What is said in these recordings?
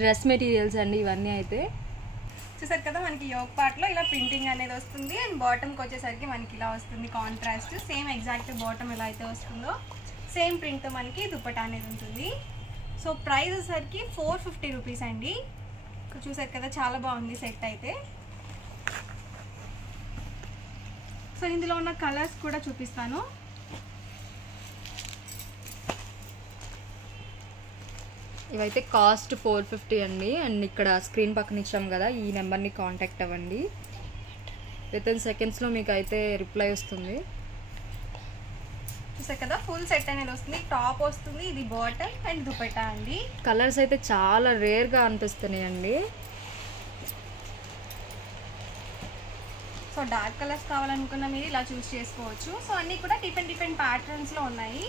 Dress materials అండి ఇవన్నీ అయితే. చూసారు కదా మనకి యోక్ పార్ట్లో ఇలా ప్రింటింగ్ అనేది వస్తుంది అండ్ బాటమ్కి వచ్చేసరికి మనకి ఇలా వస్తుంది కాంట్రాస్ట్. సేమ్ ఎగ్జాక్ట్ బాటమ్ ఎలా అయితే వస్తుందో సేమ్ ప్రింట్తో మనకి దుపట్టా అనేది ఉంటుంది. సో ప్రైస్ వచ్చేసరికి 450 రూపీస్ అండి. చూసారు కదా చాలా బాగుంది సెట్ అయితే. సో ఇందులో ఉన్న కలర్స్ కూడా చూపిస్తాను. ఇవైతే కాస్ట్ 450 అండి. అండ్ ఇక్కడ స్క్రీన్ పక్కన ఇచ్చాం కదా, ఈ నెంబర్ని కాంటాక్ట్ అవ్వండి. వితిన్ సెకండ్స్లో మీకు అయితే రిప్లై వస్తుంది. చూసారు కదా ఫుల్ సెట్ అనేది వస్తుంది. టాప్ వస్తుంది, ఇది బాటమ్ అండ్ దుపట్టా అండి. కలర్స్ అయితే చాలా రేర్గా అనిపిస్తున్నాయి అండి. సో డార్క్ కలర్స్ కావాలనుకున్న మీరు ఇలా చూస్ చేసుకోవచ్చు. సో అన్నీ కూడా డిఫరెంట్ ప్యాటర్న్స్లో ఉన్నాయి.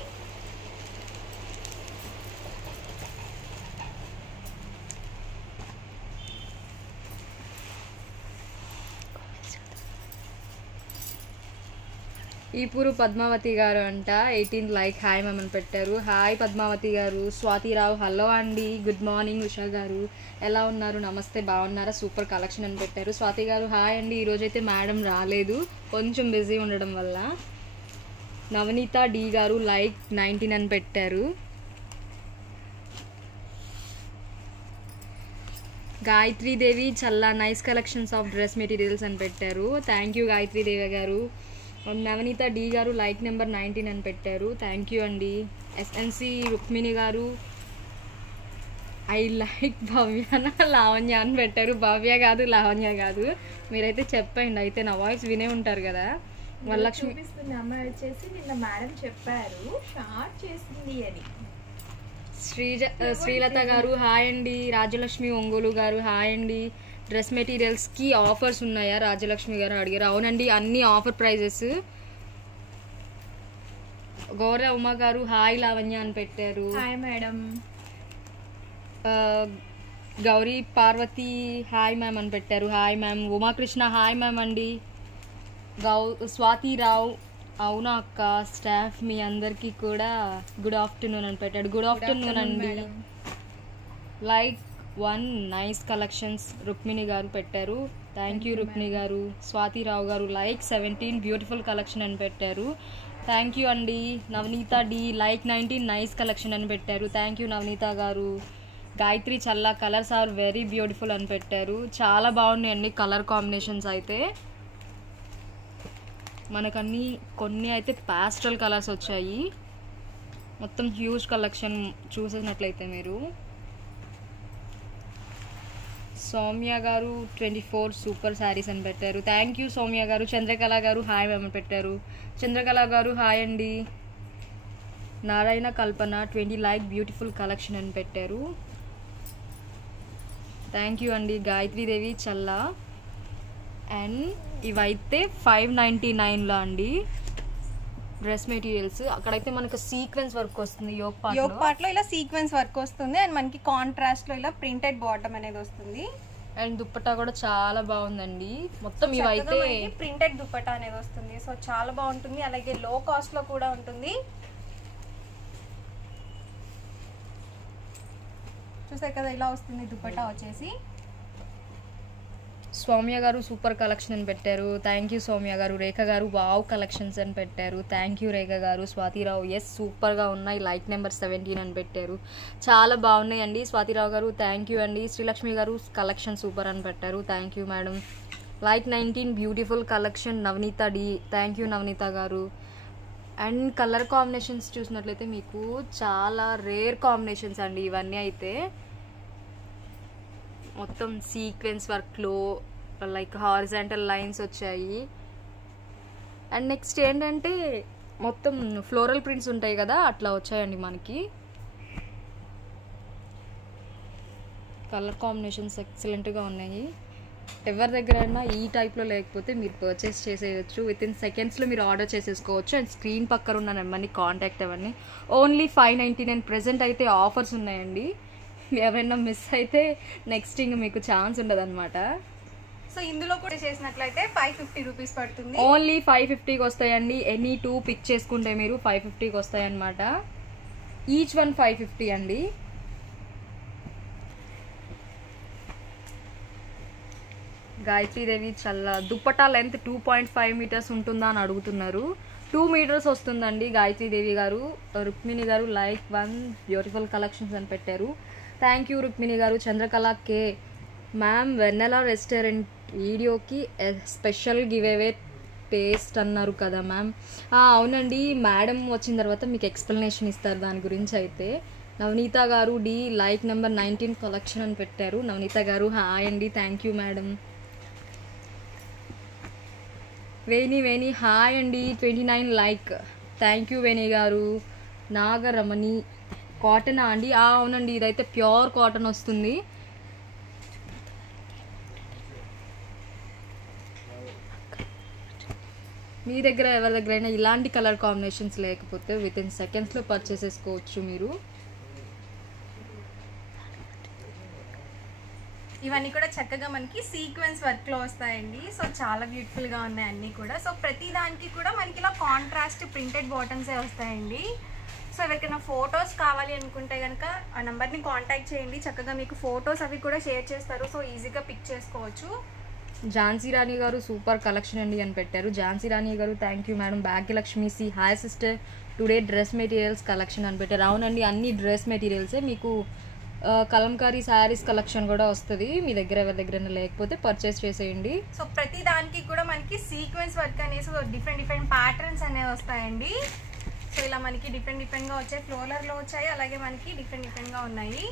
ఈపూరు పద్మావతి గారు అంట 18 లైక్ హాయ్ మ్యామ్ అని పెట్టారు. హాయ్ పద్మావతి గారు. స్వాతిరావు హలో అండి, గుడ్ మార్నింగ్. ఉషా గారు ఎలా ఉన్నారు, నమస్తే బాగున్నారా, సూపర్ కలెక్షన్ అని పెట్టారు. స్వాతి గారు హాయ్ అండి. ఈరోజైతే మేడం రాలేదు, కొంచెం బిజీ ఉండడం వల్ల. నవనీత డి గారు లైక్ 19 అని పెట్టారు. Gayatri Devi Challa nice collections of dress materials అని పెట్టారు. Thank you Gayatri Devi garu. Navaneetha D garu like number 19 అని పెట్టారు. థ్యాంక్ యూ అండి. SNC Rukmini garu I like భవ్య లావణ్య అని పెట్టారు. భవ్య కాదు, లావణ్య కాదు, మీరైతే చెప్పండి. అయితే నా వాయిస్ వినే ఉంటారు కదా. వరలక్ష్మి అమ్మాయి వచ్చేసి నిన్న మేడం చెప్పారు షార్ట్ చేసింది అని. శ్రీలత గారు హాయ్ అండి. రాజలక్ష్మి ఒంగోలు గారు హాయ్ అండి. డ్రెస్ మెటీరియల్స్కి ఆఫర్స్ ఉన్నాయా రాజలక్ష్మి గారు అడిగారు. అవునండి, అన్ని ఆఫర్ ప్రైజెస్. గౌర ఉమా గారు హాయ్ లావణ్య అని పెట్టారు. Hi madam. Gauri Parvati hi ma'am అని పెట్టారు. Hi ma'am. Umakrishna hi ma'am అండి. స్వాతిరావు అవునా అక్క స్టాఫ్ మీ అందరికీ కూడా గుడ్ ఆఫ్టర్నూన్ అని పెట్టాడు. గుడ్ ఆఫ్టర్నూన్ అండి. లైక్ 1 నైస్ కలెక్షన్స్ రుక్మిణి గారు పెట్టారు. థ్యాంక్ యూ రుక్మిణి గారు. స్వాతిరావు గారు లైక్ 17 బ్యూటిఫుల్ కలెక్షన్ అని పెట్టారు. థ్యాంక్ యూ అండి. నవనీత డి లైక్ 19 నైస్ కలెక్షన్ అని పెట్టారు. థ్యాంక్ యూ నవనీత గారు. గాయత్రి చల్లా కలర్స్ ఆర్ వెరీ బ్యూటిఫుల్ అని పెట్టారు. చాలా బాగున్నాయండి కలర్ కాంబినేషన్స్ అయితే. మనకన్నీ కొన్ని అయితే పాస్టల్ కలర్స్ వచ్చాయి. మొత్తం హ్యూజ్ కలెక్షన్ చూసేసినట్లయితే మీరు. సౌమ్య గారు 24 సూపర్ శారీస్ అని పెట్టారు. థ్యాంక్ యూ సౌమ్య గారు. చంద్రకళ గారు హాయ్ మ్యామ్ పెట్టారు. చంద్రకళ గారు హాయ్ అండి. నారాయణ కల్పన 20 లైక్ బ్యూటిఫుల్ కలెక్షన్ అని పెట్టారు. థ్యాంక్ యూ అండి. గాయత్రీదేవి చల్లా. అండ్ ఇవైతే 599లో అండి డ్రెస్ మెటీరియల్స్. అక్కడైతే మనకు సీక్వెన్స్ వర్క్ వస్తుంది. యోక్ పార్ట్ లో ఇలా సీక్వెన్స్ వర్క్ వస్తుంది అండ్ మనకి కాంట్రాస్ట్ లో ఇలా ప్రింటెడ్ బాటమ్ అనేది వస్తుంది. అండ్ దుప్పట్టా కూడా చాలా బాగుందండి. మొత్తం ఇవైతే ప్రింటెడ్ దుప్పట్టా అనేది వస్తుంది. సో చాలా బాగుంటుంది, అలాగే లో కాస్ట్ లో కూడా ఉంటుంది. చూసారు కదా ఇలా వస్తుంది దుప్పట్టా వచ్చేసి. సౌమ్య గారు సూపర్ కలెక్షన్ అని పెట్టారు. థ్యాంక్ యూ సౌమ్య గారు. రేఖ గారు వావ్ కలెక్షన్స్ అని పెట్టారు. థ్యాంక్ యూ రేఖ గారు. స్వాతిరావు ఎస్ సూపర్గా ఉన్నాయి లైక్ నెంబర్ 17 అని పెట్టారు. చాలా బాగున్నాయండి. స్వాతిరావు గారు థ్యాంక్ యూ అండి. శ్రీలక్ష్మి గారు కలెక్షన్ సూపర్ అని పెట్టారు. Thank you madam. Like 19 beautiful collection Navaneetha D. Thank you Navaneetha garu. And colour combinations చూసినట్లయితే మీకు చాలా రేర్ కాంబినేషన్స్ అండి ఇవన్నీ అయితే. మొత్తం సీక్వెన్స్ వర్క్లో లైక్ హారిజాంటల్ లైన్స్ వచ్చాయి. అండ్ నెక్స్ట్ ఏంటంటే మొత్తం ఫ్లోరల్ ప్రింట్స్ ఉంటాయి కదా, అట్లా వచ్చాయండి మనకి. కలర్ కాంబినేషన్స్ ఎక్సలెంట్గా ఉన్నాయి. ఎవరి దగ్గరైనా ఈ టైప్లో లేకపోతే మీరు పర్చేస్ చేసేయచ్చు. వితిన్ సెకండ్స్లో మీరు ఆర్డర్ చేసేసుకోవచ్చు. అండ్ స్క్రీన్ పక్కన ఉన్న నెంబర్ని కాంటాక్ట్ అవ్వండి. ఓన్లీ 599 ప్రెజెంట్ అయితే ఆఫర్స్ ఉన్నాయండి. ఎవరైనా మిస్ అయితే నెక్స్ట్ ఇంక మీకు ఛాన్స్ ఉండదు అనమాట. సో ఇందులో కూడా చేసినట్లయితే 550 రూపీస్ పడుతుంది. ఓన్లీ 550కి వస్తాయండి. ఎనీ 2 పిక్ చేసుకుంటే మీరు 550కి వస్తాయి అనమాట. ఈచ్ వన్ 550 అండి. గాయత్రీదేవి చల్ల దుప్పటా లెంత్ 2.5 మీటర్స్ ఉంటుందా అని అడుగుతున్నారు. 2 మీటర్స్ వస్తుందండి గాయత్రీదేవి గారు. రుక్మిణి గారు లైక్ 1 బ్యూటిఫుల్ కలెక్షన్స్ అని పెట్టారు. థ్యాంక్ యూ రుక్మిణి గారు. చంద్రకళ కే మ్యామ్ వెన్నెలా రెస్టారెంట్ వీడియోకి స్పెషల్ గివ్ అవే టేస్ట్ అన్నారు కదా మ్యామ్. అవునండి, మేడం వచ్చిన తర్వాత మీకు ఎక్స్ప్లెనేషన్ ఇస్తారు దాని గురించి. అయితే నవనీత గారు డి లైక్ నెంబర్ 19 కలెక్షన్ అని పెట్టారు. నవనీత గారు హాయ్ అండి, thank you madam. Veni hi అండి, 29 లైక్, థ్యాంక్ యూ వేణి గారు. నాగరమణి కాటనా అండి? అవునండి, ఇదైతే ప్యూర్ కాటన్ వస్తుంది. మీ దగ్గర ఎవరి దగ్గరైనా ఇలాంటి కలర్ కాంబినేషన్స్ లేకపోతే విత్ ఇన్ సెకండ్స్లో పర్చేస్ చేసుకోవచ్చు మీరు. ఇవన్నీ కూడా చక్కగా మనకి సీక్వెన్స్ వర్క్లో వస్తాయండి. సో చాలా బ్యూటిఫుల్గా ఉన్నాయి అన్నీ కూడా. సో ప్రతి దానికి కూడా మనకి ఇలా కాంట్రాస్ట్ ప్రింటెడ్ బాటమ్సే వస్తాయండి. సో ఎవరికైనా ఫొటోస్ కావాలి అనుకుంటే కనుక ఆ నెంబర్ని కాంటాక్ట్ చేయండి. చక్కగా మీకు ఫొటోస్ అవి కూడా షేర్ చేస్తారు. సో ఈజీగా పిక్ చేసుకోవచ్చు. ఝాన్సీ రాణి గారు సూపర్ కలెక్షన్ అండి అని పెట్టారు. ఝాన్సీ రాణి గారు thank you madam. Bhagyalakshmi C hi sister, today dress materials collection అని పెట్టారు. అవునండి, అన్ని డ్రెస్ మెటీరియల్సే. మీకు కలంకారీ శారీస్ కలెక్షన్ కూడా వస్తుంది. మీ దగ్గర ఎవరి దగ్గరైనా లేకపోతే పర్చేస్ చేసేయండి. సో ప్రతి దానికి కూడా మనకి సీక్వెన్స్ వర్క్ అనేసి డిఫరెంట్ ప్యాటర్న్స్ అనేవి వస్తాయండి. సో ఇలా మనకి డిఫరెంట్గా వచ్చాయి. ఫ్లోలర్లో వచ్చాయి, అలాగే మనకి డిఫరెంట్గా ఉన్నాయి.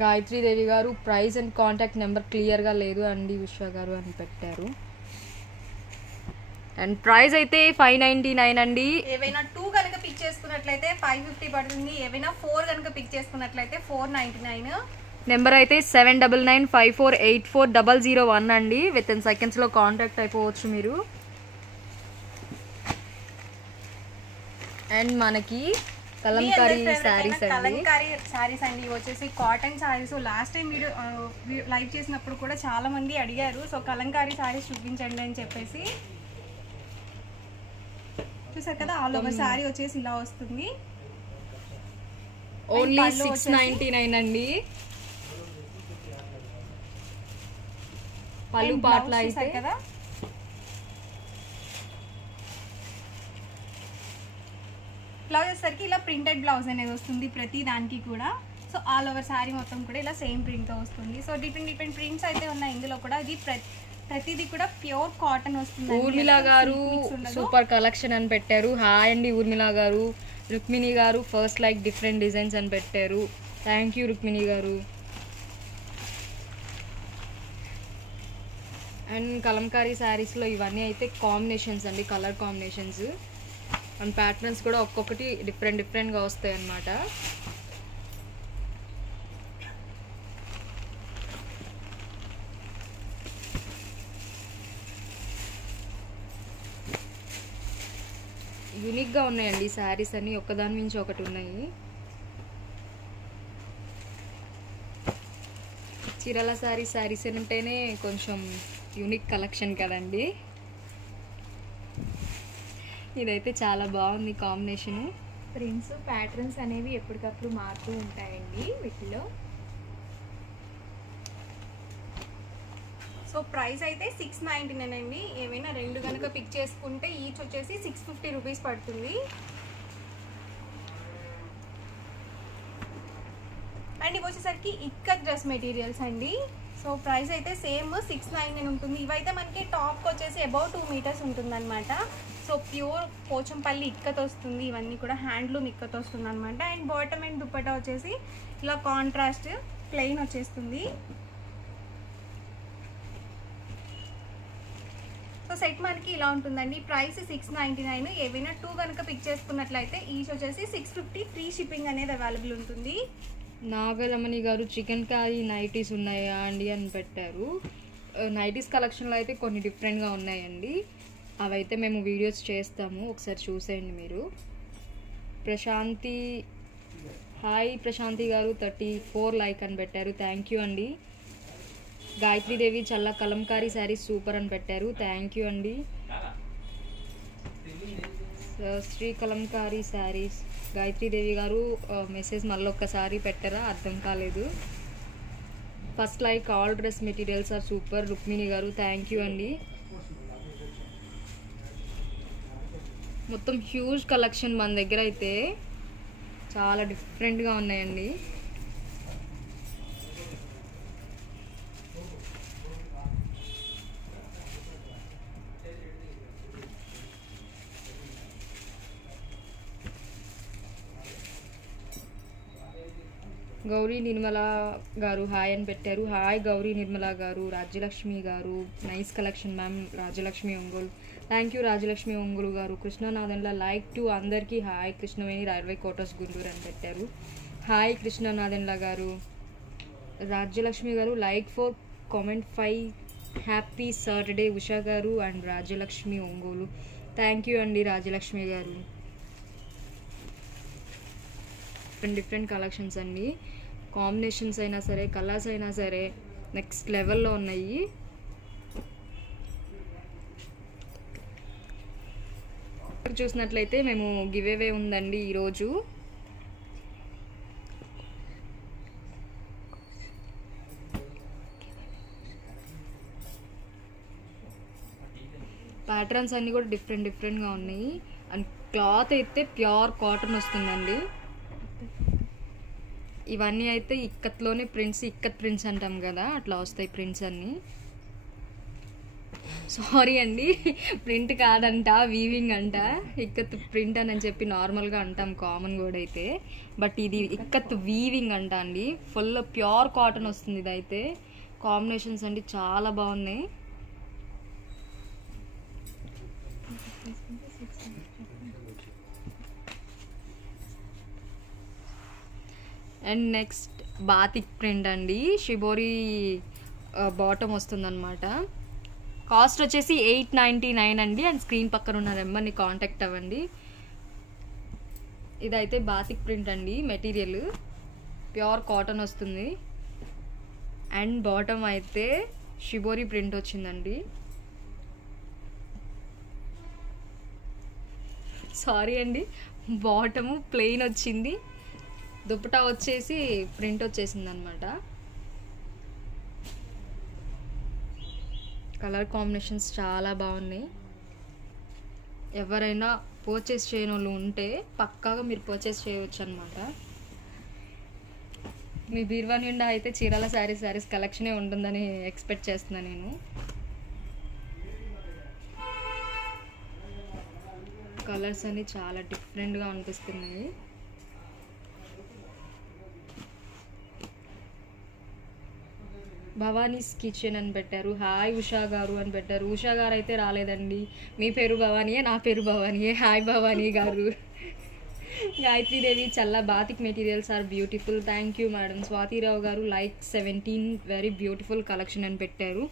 గాయత్రీదేవి గారు ప్రైస్ అండ్ కాంటాక్ట్ నెంబర్ క్లియర్గా లేదు అండి ఉషా గారు అని పెట్టారు. అండ్ ప్రైస్ అయితే 599 అండి. ఏవైనా 2 కనుక పిక్ చేసుకున్నట్లయితే 550 పడుతుంది. ఏవైనా 4 కనుక పిక్ చేసుకున్నట్లయితే 499. నెంబర్ అయితే 7954848001 అండి. విత్ ఇన్ సెకండ్స్లో కాంటాక్ట్ అయిపోవచ్చు మీరు. అండ్ మనకి కలంకారీ శారీస్ అండి. కలంకారీ శారీస్ అండి వచ్చేసి cotton saris. Last time video live చేసినప్పుడు కూడా చాలా మంది అడిగారు. సో కలంకారీ శారీస్ చూపించండి అని చెప్పేసి. చూసారు కదా, ఆల్ ఓవర్ శారీ వచ్చేసి ఇలా వస్తుంది. ఓన్లీ 699 అండి. పళ్ళు పాటలు అయితే కదా. బ్లౌజ్ వచ్చేసరికి ఇలా ప్రింటెడ్ బ్లౌజ్ అనేది వస్తుంది ప్రతి దానికి కూడా. సో ఆల్ ఓవర్ శారీ మొత్తం కూడా ఇలా సేమ్ ప్రింట్తో వస్తుంది. సో డిఫరెంట్ ప్రింట్స్ అయితే ఉన్నాయి ఇందులో కూడా. ఇది ప్రతిదీ కూడా ప్యూర్ కాటన్ వస్తుంది. ఊర్మిళ గారు సూపర్ కలెక్షన్ అని పెట్టారు. హాయ్ అండి ఊర్మిళ గారు. రుక్మిణి గారు ఫస్ట్ లైక్ డిఫరెంట్ డిజైన్స్ అని పెట్టారు. థ్యాంక్ యూ రుక్మిణి గారు. అండ్ కలంకారీ శారీస్లో ఇవన్నీ అయితే కాంబినేషన్స్ అండి, కలర్ కాంబినేషన్స్. అండ్ ప్యాటర్న్స్ కూడా ఒక్కొక్కటి డిఫరెంట్గా వస్తాయి అన్నమాట. యూనిక్గా ఉన్నాయండి శారీస్ అన్ని, ఒకదాని నుంచి ఒకటి ఉన్నాయి. చీరల శారీస్ అంటేనే కొంచెం యూనిక్ కలెక్షన్ కదండి. ఇదైతే చాలా బాగుంది కాంబినేషన్. ప్రింట్స్ ప్యాటర్న్స్ అనేవి ఎప్పటికప్పుడు మారుతూ ఉంటాయండి వీటిలో. సో ప్రైస్ అయితే 699 అండి. ఏమైనా 2 కనుక పిక్ చేసుకుంటే ఈచ్ వచ్చేసి 650 రూపీస్ పడుతుంది. అండ్ ఇవి వచ్చేసరికి ఇక్కత్ డ్రెస్ మెటీరియల్స్ అండి. సో ప్రైస్ అయితే సేమ్ 699 ఉంటుంది. ఇవైతే మనకి టాప్కి వచ్చేసి అబౌట్ 2 మీటర్స్ ఉంటుంది అనమాట. సో ప్యూర్ పోచంపల్లి ఇక్కత్ వస్తుంది. ఇవన్నీ కూడా హ్యాండ్లూమ్ ఇక్కత్ వస్తుంది అనమాట. అండ్ బాటమ్ అండ్ దుపట్టా వచ్చేసి ఇలా కాంట్రాస్ట్ ప్లెయిన్ వచ్చేస్తుంది. సో సెట్ మనకి ఇలా ఉంటుందండి. ప్రైస్ 699. ఏవైనా 2 కనుక పిక్ చేసుకున్నట్లయితే ఈచ్ వచ్చేసి 650. ఫ్రీ షిప్పింగ్ అనేది అవైలబుల్ ఉంటుంది. నాగరమణి గారు చికెన్ కర్రీ నైటీస్ ఉన్నాయా అండి అని పెట్టారు. నైటీస్ కలెక్షన్లో అయితే కొన్ని డిఫరెంట్గా ఉన్నాయండి. అవైతే మేము వీడియోస్ చేస్తాము, ఒకసారి చూసేయండి మీరు. ప్రశాంతి హాయ్ ప్రశాంతి గారు 34 లైక్ అని పెట్టారు. థ్యాంక్ యూ అండి. గాయత్రీదేవి చల్ల కలంకారీ శారీస్ సూపర్ అని పెట్టారు. థ్యాంక్ యూ అండి. శ్రీ కలంకారీ శారీస్ గాయత్రీదేవి గారు మెసేజ్ మళ్ళీ ఒక్కసారి పెట్టారా, అర్థం కాలేదు. First like all dress materials are super Rukmini గారు, థ్యాంక్ యూ అండి. మొత్తం హ్యూజ్ కలెక్షన్ మన దగ్గర అయితే చాలా డిఫరెంట్గా ఉన్నాయండి. గౌరీ నిర్మల గారు హాయ్ అని పెట్టారు. Hi Gauri Nirmala garu. Rajyalakshmi garu nice collection ma'am. Rajyalakshmi Ongole, thank you Rajyalakshmi Ongole garu. కృష్ణనాథన్లా లైక్ టు అందరికీ హాయ్. కృష్ణవేణి 20 కోటర్స్ గుంటూరు అని పెట్టారు. హాయ్ కృష్ణనాథన్లా garu. Rajyalakshmi garu like for comment 5 happy Saturday Usha garu and Rajyalakshmi Ongole, thank you అండి రాజ్యలక్ష్మి గారు. డిఫరెంట్ కలెక్షన్స్ అండి, కాంబినేషన్స్ అయినా సరే కలర్స్ అయినా సరే నెక్స్ట్ లెవెల్లో ఉన్నాయి. చూసినట్లయితే మేము గివ్ అవే ఉందండి ఈరోజు. ప్యాటర్న్స్ అన్నీ కూడా డిఫరెంట్గా ఉన్నాయి. అండ్ క్లాత్ అయితే ప్యూర్ కాటన్ వస్తుందండి. ఇవన్నీ అయితే ఇక్కత్లోనే ప్రింట్స్, ఇక్కత్ ప్రింట్స్ అంటాం కదా, అట్లా వస్తాయి ప్రింట్స్ అన్నీ. సారీ అండి, ప్రింట్ కాదంట, వీవింగ్ అంట. ఇక్కత్ ప్రింట్ అని చెప్పి నార్మల్గా అంటాం కామన్ కూడా అయితే, బట్ ఇది ఇక్కత్ వీవింగ్ అంట అండి. ఫుల్ ప్యూర్ కాటన్ వస్తుంది ఇదైతే. కాంబినేషన్స్ అండి చాలా బాగున్నాయి. అండ్ నెక్స్ట్ బాతిక్ ప్రింట్ అండి, షిబోరి బాటమ్ వస్తుందన్నమాట. కాస్ట్ వచ్చేసి 899 అండి. అండ్ స్క్రీన్ పక్కన ఉన్న నెంబర్ని కాంటాక్ట్ అవ్వండి. ఇదైతే బాతిక్ ప్రింట్ అండి, మెటీరియల్ ప్యూర్ కాటన్ వస్తుంది. అండ్ బాటమ్ అయితే షిబోరి ప్రింట్ వచ్చిందండి. సారీ అండి, బాటము ప్లెయిన్ వచ్చింది, దుపట్టా వచ్చేసి ప్రింట్ వచ్చేసింది అనమాట. కలర్ కాంబినేషన్స్ చాలా బాగున్నాయి. ఎవరైనా పర్చేస్ చేయని వాళ్ళు ఉంటే పక్కాగా మీరు పర్చేస్ చేయవచ్చు అనమాట. మీ బీరువా నిండా అయితే చీరాల శారీస్ కలెక్షనే ఉంటుందని ఎక్స్పెక్ట్ చేస్తున్నాను నేను. కలర్స్ అన్ని చాలా డిఫరెంట్గా అనిపిస్తున్నాయి. భవానీస్ కిచెన్ అని పెట్టారు. హాయ్ ఉషా గారు అని పెట్టారు. ఉషా గారు అయితే రాలేదండి, మీ పేరు భవానీయే, నా పేరు భవానీయే. హాయ్ భవానీ గారు. Gayatridevi Challa batik materials are beautiful, thank you madam. Swatirao గారు లైక్ 17 వెరీ బ్యూటిఫుల్ కలెక్షన్ అని పెట్టారు.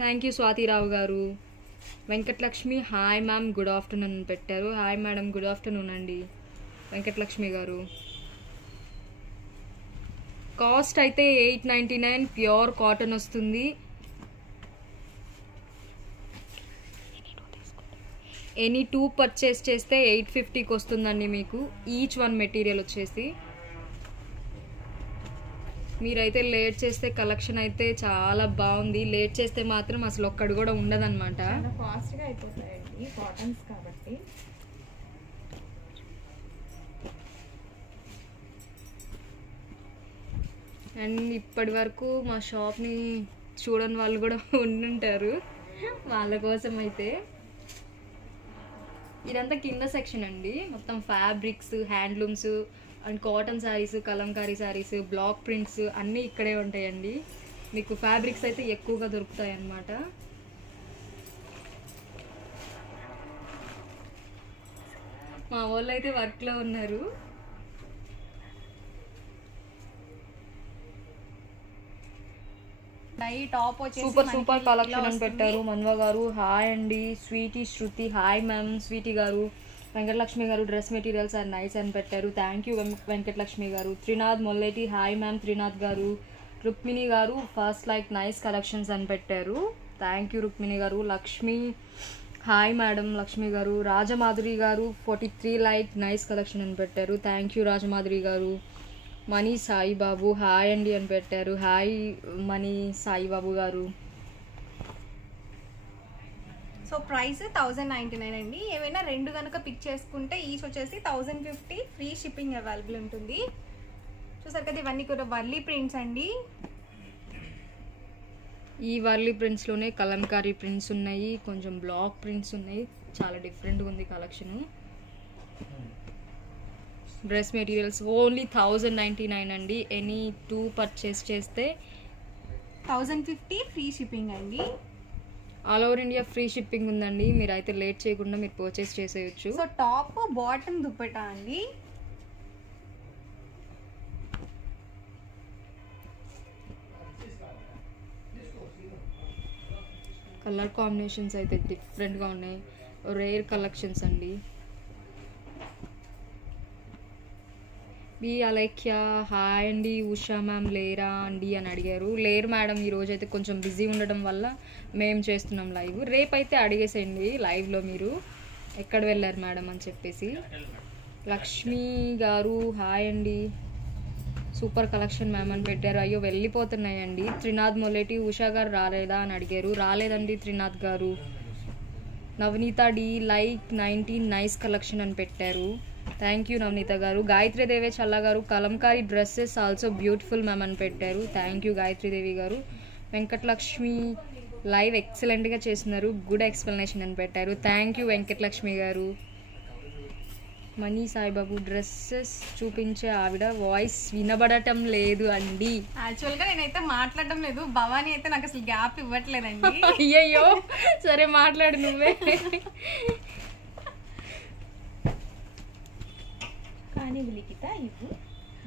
థ్యాంక్ యూ స్వాతిరావు గారు. Venkatalakshmi hi ma'am good afternoon అని పెట్టారు. హాయ్ మేడం గుడ్ ఆఫ్టర్నూన్ అండి వెంకటలక్ష్మి గారు. కాస్ట్ అయితే 899 ప్యూర్ కాటన్ వస్తుంది. ఎనీ 2 పర్చేస్ చేస్తే 850కి వస్తుందండి మీకు ఈచ్ వన్ మెటీరియల్ వచ్చేసి. మీరైతే లేట్ చేస్తే కలెక్షన్ అయితే చాలా బాగుంది, లేట్ చేస్తే మాత్రం అసలు ఒక్కడు కూడా ఉండదన్నమాట. ఫాస్ట్గా అయిపోతాయండి కాటన్స్ కాబట్టి. అండ్ ఇప్పటి వరకు మా షాప్ని చూడని వాళ్ళు కూడా ఉండుంటారు, వాళ్ళ కోసం అయితే ఇదంతా కింద సెక్షన్ అండి. మొత్తం fabrics, handlooms and cotton saris, Kalamkari saris, block prints అన్నీ ఇక్కడే ఉంటాయండి. మీకు ఫ్యాబ్రిక్స్ అయితే ఎక్కువగా దొరుకుతాయి అన్నమాట. మా వాళ్ళు అయితే వర్క్లో ఉన్నారు. టాప్ వచ్చేసి సూపర్ కలెక్షన్ అని పెట్టారు. మన్వ గారు హాయ్ అండి. స్వీటీ శృతి హాయ్ మ్యామ్. స్వీటీ గారు. వెంకటలక్ష్మి గారు డ్రెస్ మెటీరియల్స్ ఆర్ నైస్ అని పెట్టారు. థ్యాంక్ యూ వెంకటలక్ష్మి గారు. త్రినాథ్ మొల్లేటి హాయ్ మ్యామ్ త్రినాథ్ గారు. రుక్మిణి గారు ఫస్ట్ లైక్ నైస్ కలెక్షన్స్ అని పెట్టారు. థ్యాంక్ యూ రుక్మిణి గారు. లక్ష్మి హాయ్ మేడం లక్ష్మి గారు. రాజమాధురి గారు 43 లైక్ నైస్ కలెక్షన్ అని పెట్టారు. థ్యాంక్ యూ రాజమాధురి గారు. మనీ సాయిబాబు హాయ్ అండి అని పెట్టారు. హాయ్ మనీ సాయిబాబు గారు. సో ప్రైస్ 1099 అండి. ఏవైనా రెండు కనుక పిక్ చేసుకుంటే ఈచ్ వచ్చేసి 1050 ఫ్రీ షిప్పింగ్ అవైలబుల్ ఉంటుంది. చూసారు కదా ఇవన్నీ కూడా వర్లీ ప్రింట్స్ అండి. ఈ వర్లీ ప్రింట్స్లోనే కలంకారీ ప్రింట్స్ ఉన్నాయి, కొంచెం బ్లాక్ ప్రింట్స్ ఉన్నాయి. చాలా డిఫరెంట్గా ఉంది కలెక్షన్. డ్రెస్ మెటీరియల్స్ ఓన్లీ 1099 అండి. ఎనీ 2 పర్చేస్ చేస్తే 1050 ఫ్రీ షిప్పింగ్ అండి. All over India free shipping ఉందండి. మీరు అయితే లేట్ చేయకుండా మీరు పర్చేస్ చేసేయచ్చు. సో టాప్ బాటమ్ దుపట్టా అండి. కలర్ కాంబినేషన్స్ అయితే డిఫరెంట్గా ఉన్నాయి. రేర్ కలెక్షన్స్ అండి. బి అలైక్య హాయ్ అండి. ఉషా మ్యామ్ లేరా అండి అని అడిగారు. లేరు మేడం, ఈరోజు అయితే కొంచెం బిజీ ఉండడం వల్ల మేము చేస్తున్నాం లైవ్. రేపైతే అడిగేసేయండి లైవ్లో మీరు ఎక్కడ వెళ్ళారు మేడం అని చెప్పేసి. లక్ష్మి గారు హాయ్ అండి. సూపర్ కలెక్షన్ మ్యామ్ అని పెట్టారు. అయ్యో వెళ్ళిపోతున్నాయండి. త్రినాథ్ మొలేటి ఉషా గారు రాలేదా అని అడిగారు. రాలేదండి త్రినాథ్ గారు. Navaneetha D like 19 nice collection అని పెట్టారు. థ్యాంక్ యూ నవనీత గారు. గాయత్రి దేవి చల్లా గారు Kalamkari dresses also beautiful ma'am అని పెట్టారు. థ్యాంక్ యూ గాయత్రి దేవి గారు. వెంకటలక్ష్మి లైవ్ ఎక్సలెంట్గా చేస్తున్నారు, గుడ్ ఎక్స్ప్లెనేషన్ అని పెట్టారు. థ్యాంక్ యూ వెంకటలక్ష్మి గారు. మనీ సాయిబాబు డ్రెస్సెస్ చూపించే ఆవిడ వాయిస్ వినబడటం లేదు అండి. యాక్చువల్గా నేనైతే మాట్లాడటం లేదు, భవానీ అయితే నాకు అసలు గ్యాప్ ఇవ్వట్లేదండి. అయ్యయ్యో సరే మాట్లాడు నువ్వే. కానీ లిఖిత ఇవ్వు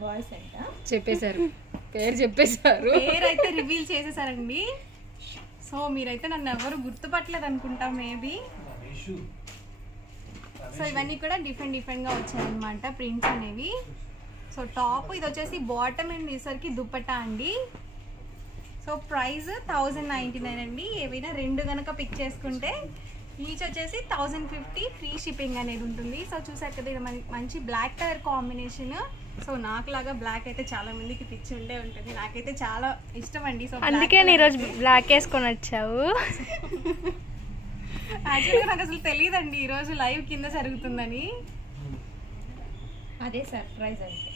వాయిస్ అంట చెప్పేశారు, పేరు చెప్పేశారు. పేరు అయితే రివీల్ చేసేసారండి. సో మీరైతే నన్ను ఎవరు గుర్తుపట్టలేదు అనుకుంటా మేబీ. సో ఇవన్నీ కూడా డిఫరెంట్గా వచ్చాయన్నమాట ప్రింట్స్ అనేవి. సో టాప్ ఇది వచ్చేసి బాటమ్ అండ్ ఈసరికి దుపట్టా అండి. సో ప్రైస్ 1099 అండి. ఏవైనా రెండు కనుక పిక్ చేసుకుంటే ఈచ్ వచ్చేసి 1050 ఫ్రీ షిప్పింగ్ అనేది ఉంటుంది. సో చూసారు కదా ఇది మంచి బ్లాక్ కలర్ కాంబినేషన్. సో నాకు లాగా బ్లాక్ అయితే చాలా మందికి పిచ్చి ఉండే ఉంటుంది, నాకైతే చాలా ఇష్టం అండి. సో అందుకే నీ రోజు బ్లాక్ వేసుకొని వచ్చావు. యాక్చువల్గా నాకు అసలు తెలియదండి ఈరోజు లైవ్ కింద జరుగుతుందని. అదే సర్ప్రైజ్ అంటే.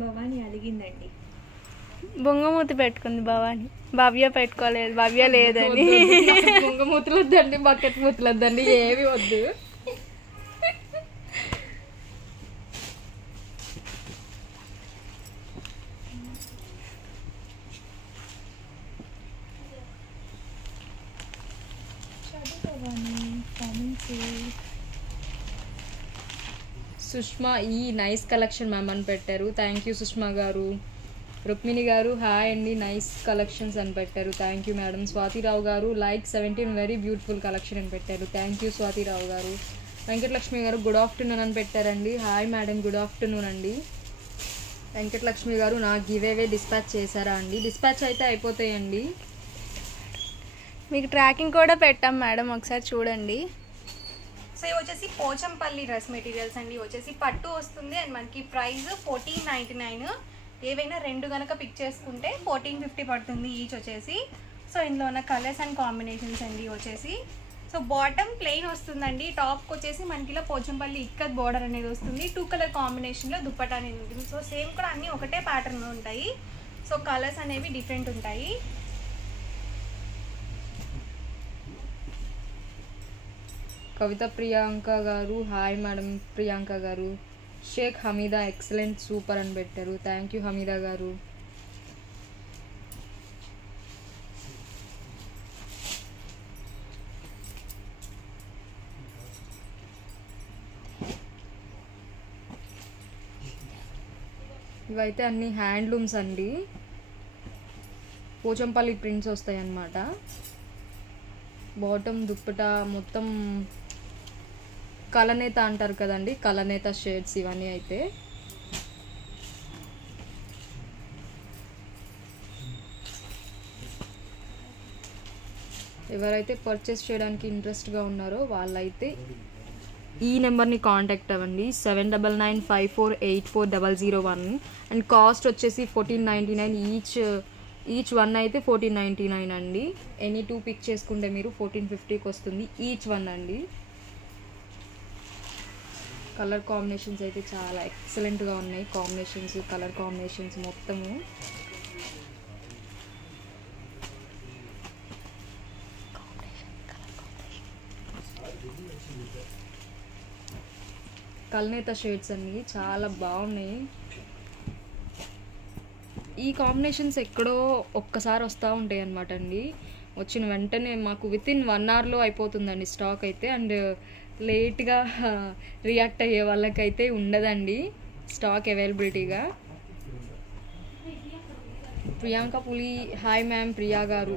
భవానీ అడిగిందండి. బొంగమూతి పెట్టుకుంది భవాని. భవ్య పెట్టుకోలేదు, భవ్య లేదని. బొంగమూతులు వద్దండి, బకెట్ మూతులు వద్దండి, ఏవి వద్దు. సుష్మా ఈ నైస్ కలెక్షన్ మ్యామ్ అని పెట్టారు. థ్యాంక్ యూ సుష్మా గారు. రుక్మిణి గారు హాయ్ అండి, నైస్ కలెక్షన్స్ అని పెట్టారు. Thank you madam. స్వాతిరావు గారు లైక్ 17 వెరీ బ్యూటిఫుల్ కలెక్షన్ అని పెట్టారు. థ్యాంక్ యూ స్వాతిరావు గారు. వెంకటలక్ష్మి గారు గుడ్ ఆఫ్టర్నూన్ అని పెట్టారండి. హాయ్ మేడం, గుడ్ ఆఫ్టర్నూన్ అండి. వెంకటలక్ష్మి గారు నా గివేవే డిస్పాచ్ చేశారా అండి? డిస్పాచ్ అయితే అయిపోతాయండి. మీకు ట్రాకింగ్ కూడా పెట్టాం మేడం, ఒకసారి చూడండి. సో ఇవి వచ్చేసి పోచంపల్లి డ్రెస్ మెటీరియల్స్ అండి. వచ్చేసి పట్టు వస్తుంది అండ్ మనకి ప్రైస్ 1499. ఏవైనా రెండు కనుక పిక్ చేసుకుంటే 1450 పడుతుంది ఈచ్ వచ్చేసి. సో ఇందులో ఉన్న కలర్స్ అండ్ కాంబినేషన్స్ అండి వచ్చేసి. సో బాటమ్ ప్లెయిన్ వస్తుందండి, టాప్కి వచ్చేసి మనకి ఇలా పోచంపల్లి ఇక్కత్ బోర్డర్ అనేది వస్తుంది. 2 కలర్ కాంబినేషన్లో దుప్పట్టా అనేది ఉంటుంది. సో సేమ్ కూడా అన్నీ ఒకటే ప్యాటర్న్లో ఉంటాయి. సో కలర్స్ అనేవి డిఫరెంట్ ఉంటాయి. కవిత ప్రియాంక గారు హాయ్ మేడం ప్రియాంక గారు. షేక్ హమీదా ఎక్సలెంట్ సూపర్ అని పెట్టారు. థ్యాంక్ యూ హమీదా గారు. ఇవైతే అన్ని హ్యాండ్లూమ్స్ అండి, పోచంపల్లి ప్రింట్స్ వస్తాయి అన్నమాట. బాటమ్ దుప్పటా మొత్తం కలనేత అంటారు కదండి, కలనేత షేడ్స్ ఇవన్నీ అయితే ఎవరైతే పర్చేస్ చేయడానికి ఇంట్రెస్ట్గా ఉన్నారో వాళ్ళైతే ఈ నెంబర్ని కాంటాక్ట్ అవ్వండి 7995484001 అండ్ కాస్ట్ వచ్చేసి 1499 ఈచ్ వన్ అయితే 1499 అండి. ఎనీ 2 పిక్ చేసుకుంటే మీరు 1450కి వస్తుంది ఈచ్ వన్ అండి. కలర్ కాంబినేషన్స్ అయితే చాలా ఎక్సలెంట్గా ఉన్నాయి. కలర్ కాంబినేషన్స్ మొత్తము కల్నేత షేడ్స్ అన్నీ చాలా బాగున్నాయి. ఈ కాంబినేషన్స్ ఎక్కడో ఒక్కసారి వస్తూ ఉంటాయి అన్నమాట అండి. వచ్చిన వెంటనే మాకు వితిన్ 1 అవర్లో అయిపోతుందండి స్టాక్ అయితే. అండ్ లేట్గా రియాక్ట్ అయ్యే వాళ్ళకైతే ఉండదండి స్టాక్ అవైలబిలిటీగా. ప్రియాంక పులి హాయ్ మ్యామ్. ప్రియా గారు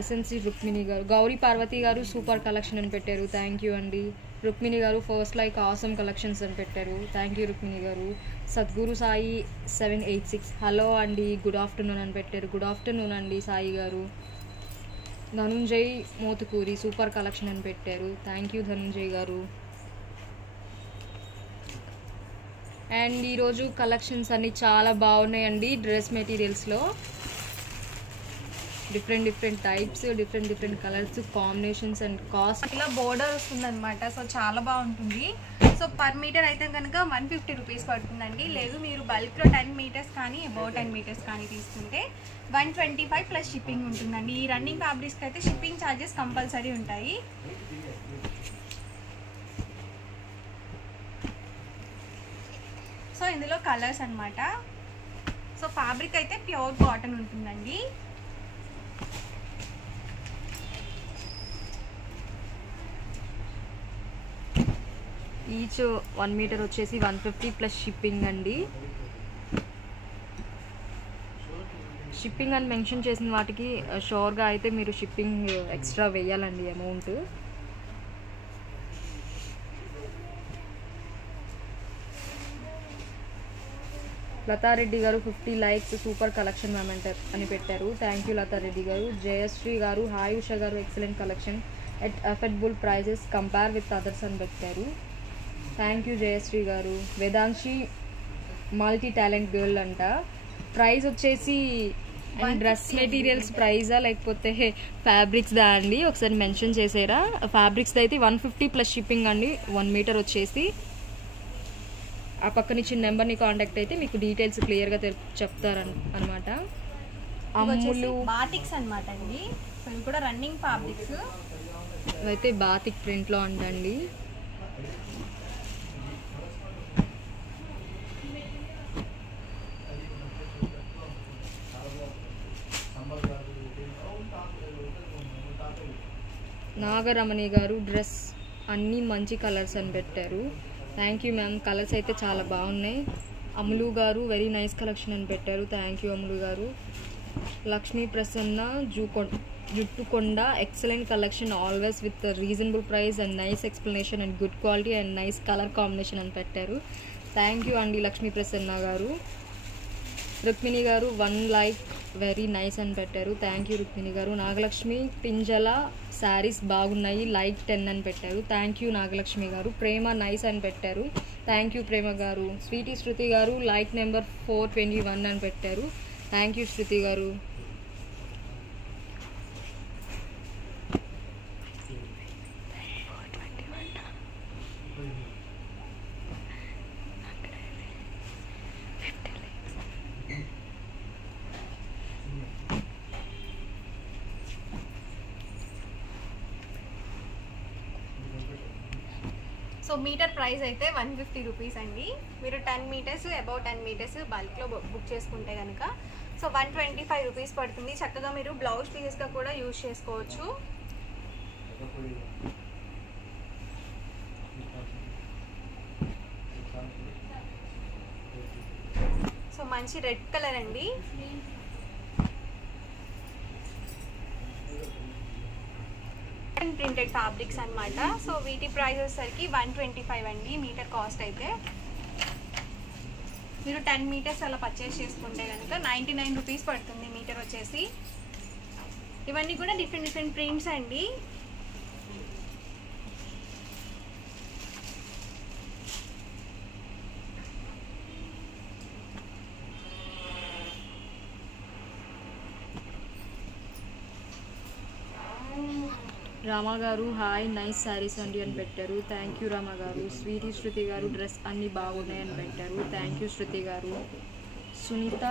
ఎస్ఎన్సి రుక్మిణి గారు, గౌరీ పార్వతి గారు సూపర్ కలెక్షన్ అని పెట్టారు, థ్యాంక్ యూ అండి. రుక్మిణి గారు ఫస్ట్ లైక్ ఆసమ్ కలెక్షన్స్ అని పెట్టారు, థ్యాంక్ యూ రుక్మిణి గారు. సద్గురు సాయి 786 హలో అండి గుడ్ ఆఫ్టర్నూన్ అని పెట్టారు, గుడ్ ఆఫ్టర్నూన్ అండి సాయి గారు. ధనుంజయ్ మోతుకూరి సూపర్ కలెక్షన్ అని పెట్టారు, థ్యాంక్ యూ ధనుంజయ్ గారు. అండ్ ఈరోజు కలెక్షన్స్ అన్నీ చాలా బాగున్నాయండి. డ్రెస్ మెటీరియల్స్లో different types, different colours, combinations and cost. ఇలా బోర్డర్ వస్తుంది అనమాట. సో చాలా బాగుంటుంది. సో పర్ మీటర్ అయితే కనుక 150 రూపీస్ పడుతుందండి. లేదు మీరు బల్క్లో 10 మీటర్స్ కానీ అబౌవ్ 10 మీటర్స్ కానీ తీసుకుంటే 125 ప్లస్ షిప్పింగ్ ఉంటుందండి. ఈ రన్నింగ్ ఫ్యాబ్రిక్స్కి అయితే షిప్పింగ్ ఛార్జెస్ కంపల్సరీ ఉంటాయి. సో ఇందులో కలర్స్ అన్నమాట. సో ఫ్యాబ్రిక్ అయితే ప్యూర్ కాటన్ ఉంటుందండి. ఈచ్ 1 మీటర్ వచ్చేసి 150 ప్లస్ షిప్పింగ్ అండి. షిప్పింగ్ అని మెన్షన్ చేసిన వాటికి షోర్గా అయితే మీరు షిప్పింగ్ ఎక్స్ట్రా వేయాలండి అమౌంట్. లతారెడ్డి గారు 50 లైక్స్ సూపర్ కలెక్షన్ మ్యామ్ అని పెట్టారు, థ్యాంక్ యూ లతారెడ్డి గారు. జయశ్రీ గారు హాయ్ ఉషా గారు excellent collection at affordable prices compare with others అని పెట్టారు, థ్యాంక్ యూ జయశ్రీ గారు. వేదాంశి మల్టీ టాలెంట్ గర్ల్ అంట. ప్రైస్ వచ్చేసి డ్రెస్ మెటీరియల్స్ ప్రైజా లేకపోతే ఫ్యాబ్రిక్స్దా అండి ఒకసారి మెన్షన్ చేసారా? ఫ్యాబ్రిక్స్ది అయితే 150 ప్లస్ షిప్పింగ్ అండి. 1 మీటర్ వచ్చేసి ఆ పక్కన ఇచ్చిన నెంబర్ని కాంటాక్ట్ అయితే మీకు డీటెయిల్స్ క్లియర్గా చెప్తారనమాట. అమ్ములు బాటిక్స్ అనమాట అండి. సో ఇవి కూడా రన్నింగ్ ఫ్యాబ్రిక్స్. ఇవైతే బాతిక్ ప్రింట్లో అంటండి. నాగరమణి గారు డ్రెస్ అన్నీ మంచి కలర్స్ అని పెట్టారు, థ్యాంక్ యూ మ్యామ్. కలర్స్ అయితే చాలా బాగున్నాయి. అమలు గారు వెరీ నైస్ కలెక్షన్ అని పెట్టారు, థ్యాంక్ యూ అమలు గారు. Lakshmi Prasanna Juttukonda excellent collection always with reasonable price and nice explanation and good quality and nice colour combination అని పెట్టారు, థ్యాంక్ యూ అండి లక్ష్మీ ప్రసన్న గారు. రుక్మిణి గారు 1 లైక్ వెరీ నైస్ అని పెట్టారు, థ్యాంక్ యూ రుక్మిణి గారు. నాగలక్ష్మి పింజల శారీస్ బాగున్నాయి లైక్ 10 అని పెట్టారు, థ్యాంక్ యూ నాగలక్ష్మి గారు. ప్రేమ నైస్ అని పెట్టారు, థ్యాంక్ యూ ప్రేమ గారు. స్వీటీ శృతి గారు లైక్ నెంబర్ 421 అని పెట్టారు, థ్యాంక్ యూ శృతి గారు. సో మీటర్ ప్రైస్ అయితే 150 రూపీస్ అండి. మీరు 10 మీటర్స్ అబౌవ్ 10 మీటర్స్ బల్క్లో బుక్ చేసుకుంటే కనుక సో 125 రూపీస్ పడుతుంది. చక్కగా మీరు బ్లౌజ్ పీసెస్గా కూడా యూజ్ చేసుకోవచ్చు. సో మంచి రెడ్ కలర్ అండి. ప్రింటెడ్ ఫ్యాబ్రిక్స్ అన్నమాట. సో వీటి ప్రైస్ వచ్చేసరికి 125 అండి మీటర్ కాస్ట్ అయితే. మీరు 10 మీటర్స్ అలా పర్చేస్ చేసుకుంటే కనుక 99 రూపీస్ పడుతుంది మీటర్ వచ్చేసి. ఇవన్నీ కూడా డిఫరెంట్ డిఫరెంట్ ప్రింట్స్ అండి. రామా గారు హాయ్ నైస్ శారీస్ అండి అని పెట్టారు. థ్యాంక్ యూ రామా గారు. స్వీటీ శృతి గారు డ్రెస్ అన్నీ బాగున్నాయి అని పెట్టారు. థ్యాంక్ యూ శృతి గారు. సునీత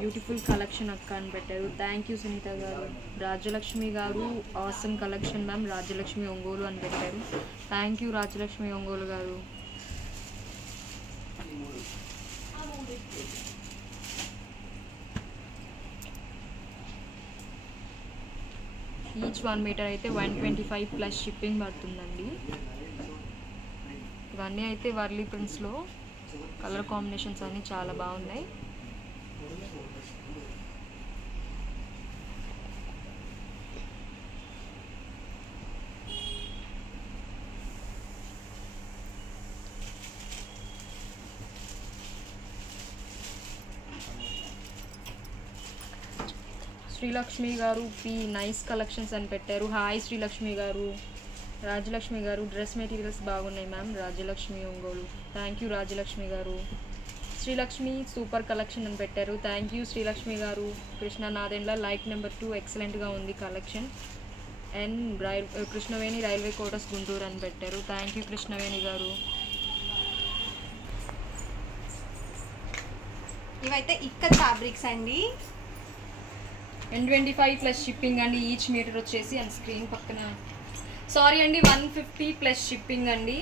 బ్యూటిఫుల్ కలెక్షన్ అక్క అని పెట్టారు. థ్యాంక్ యూ సునీత గారు. రాజ్యలక్ష్మి గారు awesome collection ma'am, Rajyalakshmi Ongole అని పెట్టారు. థ్యాంక్ యూ రాజ్యలక్ష్మి ఒంగోలు గారు. ఈచ్ 1 మీటర్ అయితే 125 ప్లస్ షిప్పింగ్ పడుతుందండి. ఇవన్నీ అయితే వర్లీ ప్రింట్స్లో కలర్ కాంబినేషన్స్ అన్నీ చాలా బాగున్నాయి. శ్రీలక్ష్మి గారు పి నైస్ కలెక్షన్స్ అని పెట్టారు. హాయ్ శ్రీలక్ష్మి గారు. రాజలక్ష్మి గారు డ్రెస్ మెటీరియల్స్ బాగున్నాయి ma'am, Rajalakshmi Ongole. Thank you Rajalakshmi గారు. శ్రీలక్ష్మి సూపర్ కలెక్షన్ అని పెట్టారు. థ్యాంక్ యూ శ్రీలక్ష్మి గారు. కృష్ణ నాదెండ్ల లైక్ నెంబర్ 2 ఎక్సలెంట్గా ఉంది collection. And Krishnaveni railway కోటర్స్ Guntur అని పెట్టారు. థ్యాంక్ యూ కృష్ణవేణి గారు. ఇవైతే ఇక్కత్ ఫ్యాబ్రిక్స్ అండి. 125 ప్లస్ షిప్పింగ్ అండి. ఈచ్ మీటర్ వచ్చేసి అండ్ స్క్రీన్ పక్కన సారీ అండి 150 ప్లస్ షిప్పింగ్ అండి.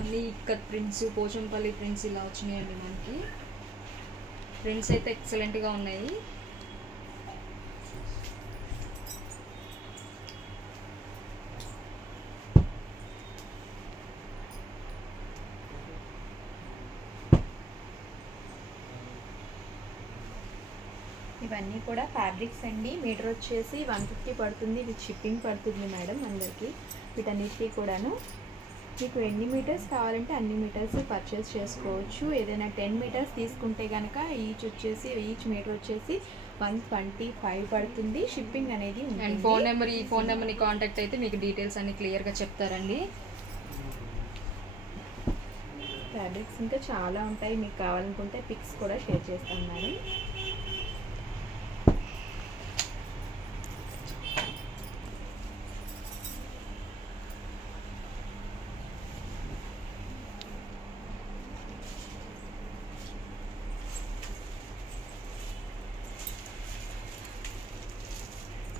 అన్నీ ఇక్కత్ ప్రింట్స్, పోచంపల్లి ప్రింట్స్ ఇలా వచ్చినాయండి మనకి. ప్రింట్స్ అయితే ఎక్సలెంట్గా ఉన్నాయి. ఇవన్నీ కూడా ఫ్యాబ్రిక్స్ అండి. మీటర్ వచ్చేసి 150 పడుతుంది. విత్ షిప్పింగ్ పడుతుంది మేడం అందరికీ. వీటన్నిటికీ కూడాను మీకు ఎన్ని మీటర్స్ కావాలంటే అన్ని మీటర్స్ పర్చేస్ చేసుకోవచ్చు. ఏదైనా 10 మీటర్స్ తీసుకుంటే కనుక ఈచ్ మీటర్ వచ్చేసి 125 పడుతుంది. షిప్పింగ్ అనేది అండ్ ఈ ఫోన్ నెంబర్ని కాంటాక్ట్ అయితే మీకు డీటెయిల్స్ అన్ని క్లియర్గా చెప్తారండి. ఫ్యాబ్రిక్స్ ఇంకా చాలా ఉంటాయి. మీకు కావాలనుకుంటే పిక్స్ కూడా షేర్ చేస్తాం మేడం.